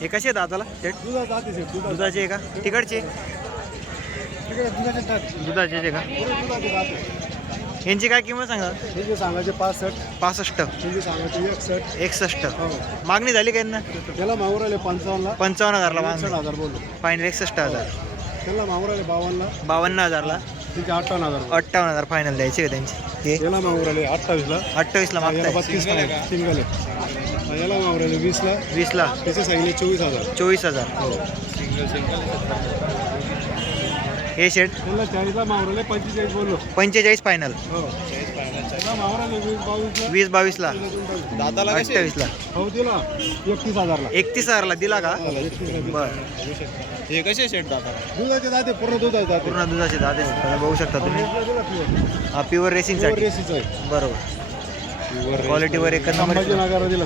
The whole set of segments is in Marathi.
हे कसे दाताला शेट? दुधाचे आहे का? तिकडचे दुधाचे आहे का? यांची काय किंमत सांगा? सांगायचे 65, 65, सांगायचे 61. 61. मागणी झाली का यांना? त्याला मागून राहिले 55ला, 55,000ला मागणी. 61,000 बोललो. फायनल 61,000. त्याला मागून राहिले 52ला, 52,000ला. तिचे 58,000. 58,000 फायनल द्यायचे का त्यांची? हे याला मागून राहिले 28ला, 28ला मागताय. 32 सिंगल आहे. याला मागून राहिले 20ला, 20ला. त्याचे सांगितले 24,000. 24,000. हे शेट त्याला 40ला मागून राहिले 45 बोललो. 45 फायनल. हो त्याला मागून राहिले 22ला, 20-22ला. दादाला 28ला. हो दिला 31,000ला. 31,000ला दिला का? 31,000. बरं. हे कसे शेट दादा? दुधाचे दाते पूर्ण दुधाचे दाते. पूर्ण दुधाचे दाते आहेत. बघू शकता तुम्ही. हा प्युअर रेसिंगसाठी. रेसीचं आहे. बरोबर. क्वालिटीवर एक नंबर. संभाजीनगरला दिला.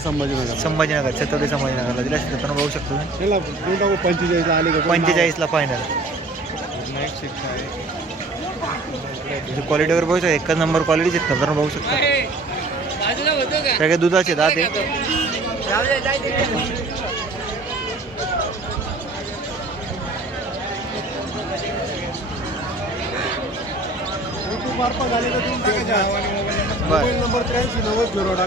संभाजीनगर छत्रपती संभाजीनगरला दिला असतं तर बघू शकतो तुम्ही. त्याला 45 आले का? 45ला फायनल. क्वालिटीवर बघू शकता. एक नंबर क्वालिटीचे आहेत तर बघू शकता. सगळे दुधाचे दाते. नंबर 83 90 11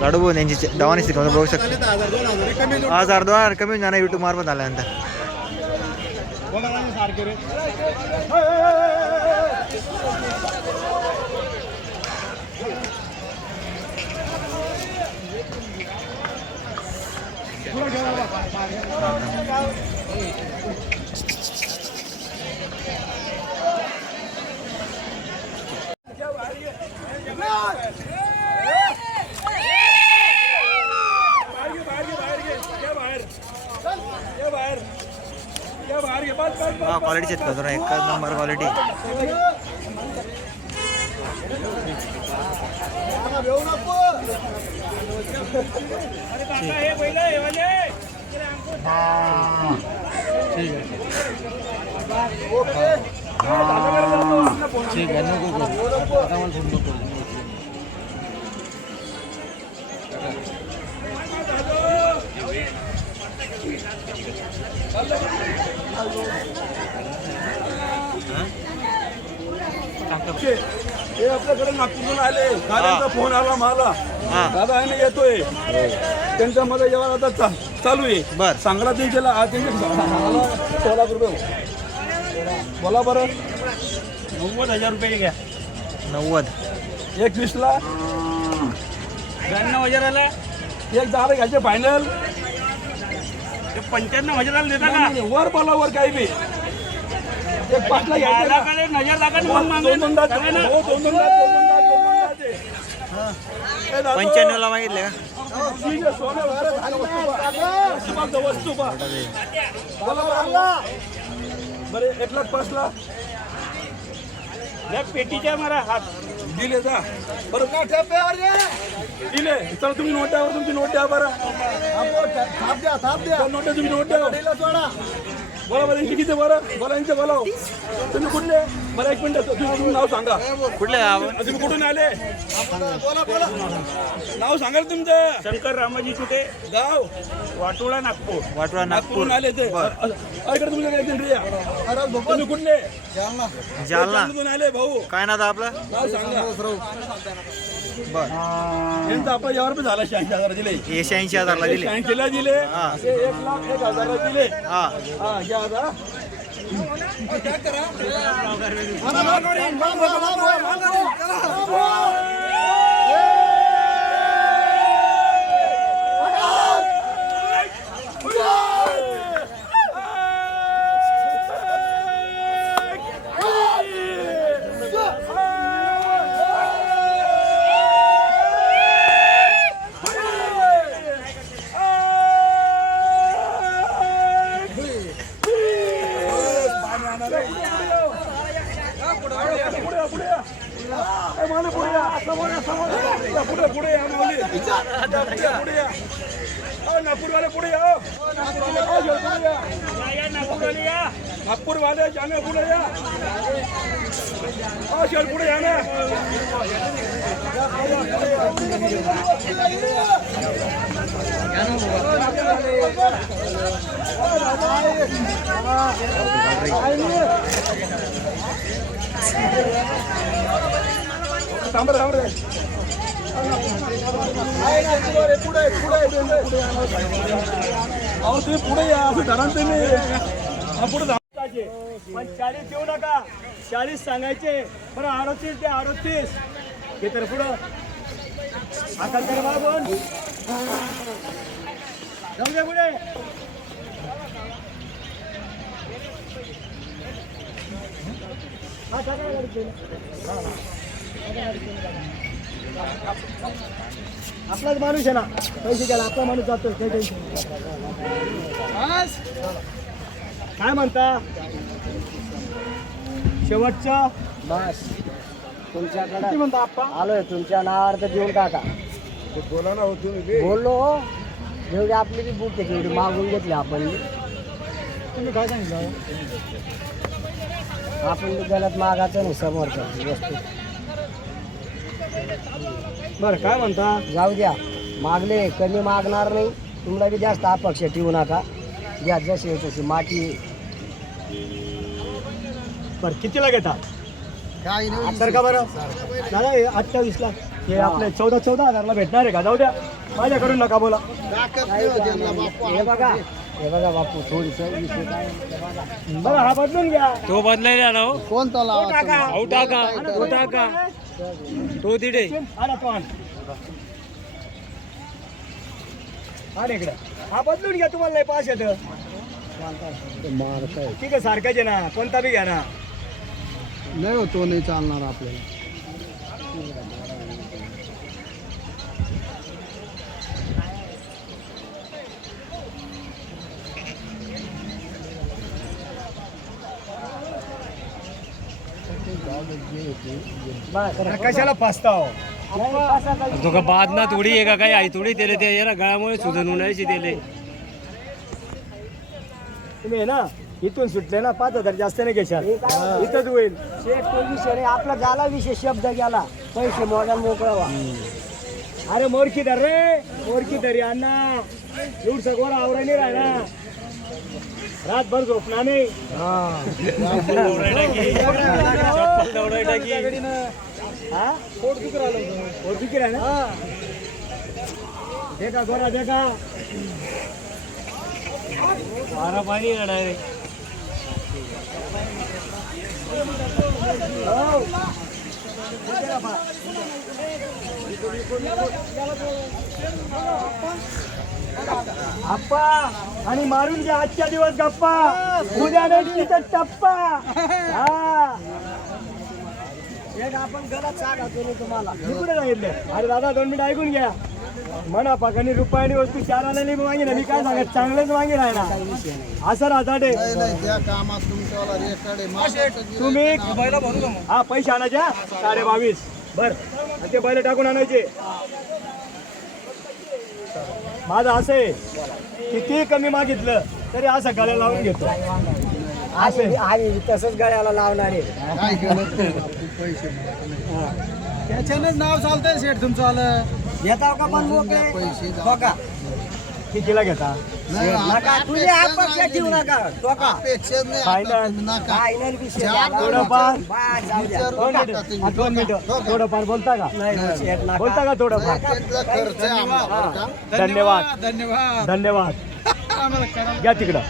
लाडू यांची दवानी शिकवून बघू शकता. 1,000-2,000 कमी जाणार युट्यूब मार्फत आल्यानंतर. सारखे रे. हा क्वालिटीचे आहेत का जरा एकच नंबर क्वालिटी. ठीक आहे नको. हे आपल्याकडे नागपूरहून आले. दादांचा फोन आला मला. दादा आहे ना येतोय. त्यांच्यामध्ये जेव्हा आता चालू आहे. बर सांगला त्यांच्याला 16 रुपये. बोला बरं. 90,000 रुपये घ्या. 90. 21ला 92,000ला एक 10 घ्यायचे फायनल. 95,000ला देता का? वर बोला वर काही बी. एक 5ला घ्यायचं. 95ला मागितले का? वस्तू बरे 1,05,000ला पेटीच्या मारा हात दिले जा. बरं का दिले. चला तुम्ही नोट द्या. तुमची नोट द्या. बरं थाप द्या. नोट तुम्ही नोट द्या. बोला बरं यांचे किती? बरं बोला यांचे बोला. तुम्ही कुठले? बरं 1 मिनिट तुम्ही नाव सांगा. कुठले? तुम्ही कुठून आले? बोला नाव सांगाल तुमचं. शंकर रामाजी चुटे गाव वाटोळा नागपूर. वाटोळा नागपूर आले ते. इकडे तुम्ही कुठले? जालना. आले भाऊ. काय नाव आपलं? नाव सांगा. बर यांचा आपला यावर पण झाला 86,000 दिले. 86,000ला दिले. 86ला दिले. 1,01,000 दिले. हा घ्या आता. नागपूरवाले पुढे या. नागपूर वाले जाने पुढे या. शहर पुढे या ना. थांब रे. पुढे अहो तुम्ही पुढे या असं धरा तुम्ही पुढे पण 40 देऊ नका 40 सांगायचे बरं 38 ते 38 हे तर पुढं आता तर मागून जाऊ दे पुढे आपलाच माणूस आहे ना पैसे घ्यायला आपला माणूस जातो काही टेन्शन काय म्हणता शेवटचं बस तुमच्याकडे किती म्हणता आप्पा आलोय तुमच्या नावावर तर देऊन टाका बोला ना हो तुम्ही बोललो जेवढी आपली बी बुक आहे तेवढी मागून घेतली आपण तुम्ही काय सांगितलं आपण बी गलत मागायचं नाही समोरच्या वस्तू बरं काय म्हणता जाऊ द्या मागले कमी मागणार नाही तुम्हाला बी जास्त अपेक्षा ठेवू नका घ्या जशी आहे तशी माती बरं कितीला घेता सर का बरं दादा हे 28 ला हे आपले 14,000ला भेटणार आहे का जाऊ द्या माझ्याकडून नका बोला हे बघा बापू थोडीसं विषय काय बरं हा बदलून घ्या तो बदलायला ना हो. कोणता लावा आऊ टाका तो टाका तो तिथे आला तो आण इकडे हा बदलून घ्या तुम्हाला नाही पास येतं ठीक आहे सारखाच आहे ना कोणता बी घ्या ना नाही हो तो नाही चालणार आपल्याला कशाला फसताव तो का बाद ना थोडी आहे का काही आई थोडी त्याला ते जरा गळामुळे सुजन उन्हाळ्याची त्याले तुम्ही आहे ना इथून सुटले ना 5,000 जास्त नाही घेशाल इथंच होईल शेठ तो विषय नाही आपला झाला विषय शब्द गेला पैसे मोडा मोकळा व्हा अरे मोरकी धर रे मोरकी धरी अण्णा एवढ सगळं आवरा नाही राहिला रातभर झोपणार नाही हा पोट दुखी राहिलं देखा गोरा देखा मारा पाणी येणार रे आप्पा आणि मारून घ्या आजच्या दिवस गप्पा उद्या नाही टप्पा हा एक आपण गलत सांगतो नाही तुम्हाला मी कुठे सांगितले अरे दादा 2 मिनिट ऐकून घ्या म्हणा पाकानी रुपयानी वस्तू 4 आणायला मागे ना मी काय सांगत चांगलेच मागे राहिला असं राहता ते तुम्ही हा पैसे आणायचे 22.5 बर ते बैल टाकून आणायचे माझं असं आहे किती कमी मागितलं तरी असं गळ्याला लावून घेतो आम्ही तसंच गळ्याला लावणार आहे त्याच्यानेच नाव चालतंय शेठ तुमचं आलं घेताव का पण मोकळे बघा कितीला घेता नका तुझे अपेक्षा ठेवू नका टोका फायनल विषय थोडंफार बस, जाऊ द्या. 2 मिनिटं थोडंफार बोलता का नाही, शेठ नका. बोलता का थोडंफार धन्यवाद धन्यवाद धन्यवाद घ्या तिकडं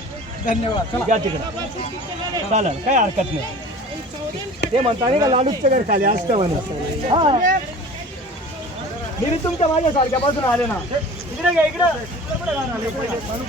धन्यवाद घ्या तिकडं चालेल काही हरकत नाही ते म्हणता नाही का लालूच्या घर खाली असतं म्हणून हा मी तुमच्या माझ्यासारख्यापासून आले ना इकडे घ्या इकडं कुठं जाणार? पहिले म्हणून